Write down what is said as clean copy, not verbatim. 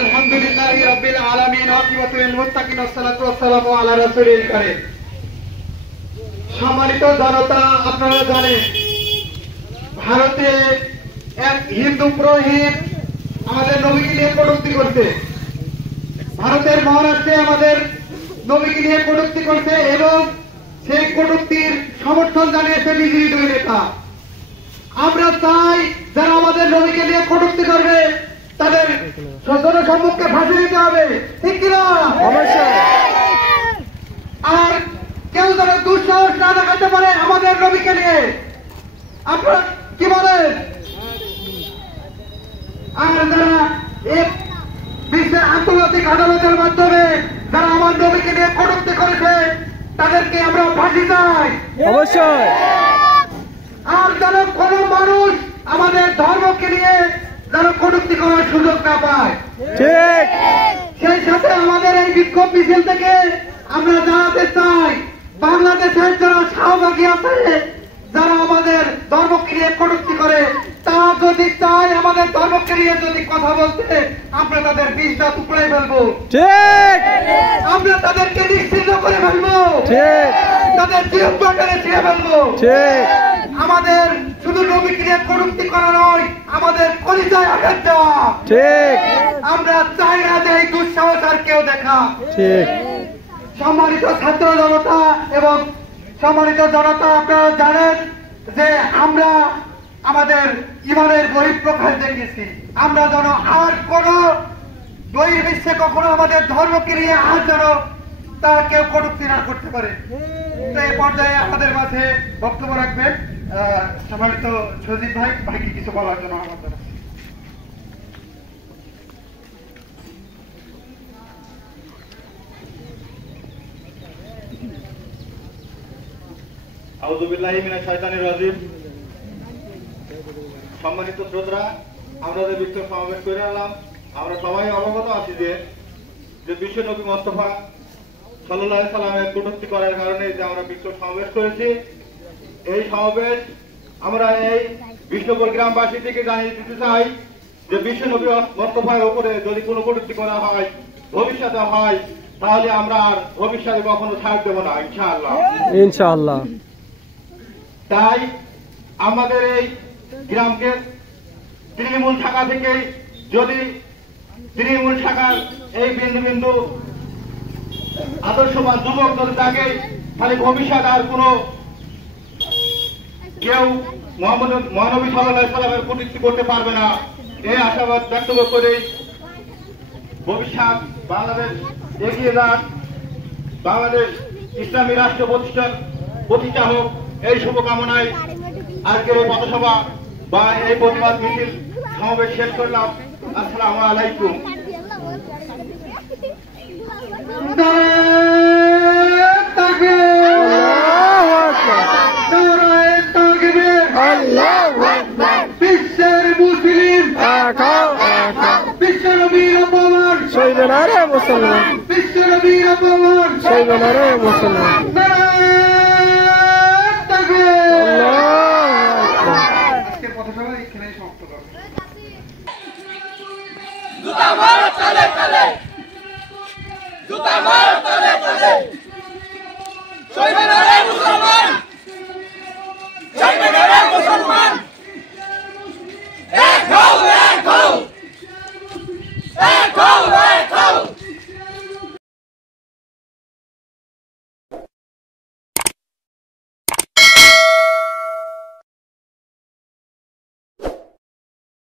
আলহামদুলিল্লাহি রাব্বিল আলামিন ওয়াকিবাতুল মুত্তাকিন ওয়াসসালাতু ওয়াসসালামু আলা রাসূলিল কারীম। সম্মানিত জনতা, আপনারা জানেন ভারতে এক হিন্দু পুরোহিত আমাদের নবীকে নিয়ে কটূক্তি করছে। ভারতের মহারাষ্ট্রে আমাদের নবীকে নিয়ে কটূক্তি করছে এবং সেই কটূক্তির সমর্থন জানিয়েছে বিজেপি দুই নেতা। আমরা চাই যারা আমাদের নবীকে নিয়ে কটূক্তি করবে তাদের জনসম্মুখে ফাঁসি দিতে হবে, ঠিক কিনা? আর কেউ যেন দুঃসাহস না দেখাতে পারে আমাদের নবীকে নিয়ে। আপনারা কি বলেন? আর যারা এক বিশ্বের আন্তর্জাতিক আদালতের মাধ্যমে যারা আমার নবীকে নিয়ে কটূক্তি করেছে তাদেরকে আমরা ফাঁসি চাই অবশ্যই। আর যেন কোন মানুষ আমাদের ধর্মকে নিয়ে যেন কটূক্তি করার সুযোগ না পায়, ঠিক। সেই সাথে আমাদের এই বিক্ষোভ মিছিল থেকে আমরা জানাতে চাই বাংলাদেশের যারা শাহবাগী আছে, যারা আমাদের ধর্মকে নিয়ে কটূক্তি করে, তা যদি চায় আমাদের ধর্মকে নিয়ে যদি কথা বলতে, আমরা তাদের বীজটা টুকরাই ফেলবো, ঠিক। আমরা তাদেরকে নিশ্চিত করে ফেলবো, ঠিক। তাদের জীবনটাকে ছিঁড়ে ফেলবো, ঠিক। আমাদের শুধু নবীকে নিয়ে কটূক্তি করা নয়, আমাদের কলিজায় আঘাত দেওয়া, ঠিক। আমরা চাই না যে এই দুঃসাহস আর কেউ দেখা, ঠিক। সম্মানিত ছাত্র জনতা এবং সম্মানিত জনতা, আপনারা জানেন যে আমরা আমাদের ইমানের বহিঃপ্রকাশ দেখেছি। আমরা যেন আর কোন বহির্বিশ্বে কখনো আমাদের ধর্মকে নিয়ে আর যেন তারা কেউ কটূক্তি না করতে পারে। তো এই পর্যায়ে আমাদের মাঝে বক্তব্য রাখবেন সম্মানিত সজীব ভাই। ভাইকে কিছু বলার জন্য আমার জানাচ্ছি। আউযু বিল্লাহি মিনাশ শাইতানির রাজিম। সম্মানিত শ্রোতারা, আমরা যে বিক্ষোভ সমাবেশ করে এলাম, আমরা সবাই অবগত আছি যে বিশ্ব নবী মুস্তাফা সাল্লাল্লাহু আলাইহি সাল্লামের কটূক্তি করার কারণে যে আমরা বিক্ষোভ সমাবেশ করেছি। এই সমাবেশ আমরা এই বিষ্ণুপুর গ্রামবাসী থেকে জানিয়ে দিতে চাই যে বিশ্ব নবী মুস্তাফার উপরে যদি কোনো কটূক্তি করা হয়, ভবিষ্যতে হয়, তাহলে আমরা আর ভবিষ্যতে কখনো ছাড় দেব না, ইনশাআল্লাহ ইনশাআল্লাহ। তাই আমাদের এই গ্রামকে তৃণমূল শাখা থেকে যদি তৃণমূল শাখার এই বিন্দু বিন্দু আদর্শবান যুবক যদি থাকে, তাহলে ভবিষ্যতে আর কোন কেউ মহানবী সাল্লাল্লাহু আলাইহি সাল্লামের কটূক্তি করতে পারবে না, এই আশাবাদ ব্যক্ত করে ভবিষ্যৎ বাংলাদেশ এগিয়ে যাক, বাংলাদেশ ইসলামী রাষ্ট্র প্রতিষ্ঠা হোক, এই শুভকামনায় আজকের এই পথসভা বা এই প্রতিবাদ মিছিল সমাবেশ শেষ করলাম। আসসালামু আলাইকুম। বিশ্বের মুসলিম বিশ্বনবীর অপমান, বিশ্বনবীর অপমান, আজকের পথসভা এখানে সমাপ্ত করব। জুতা মারো তালে তালে, জুতা মারো তালে তালে,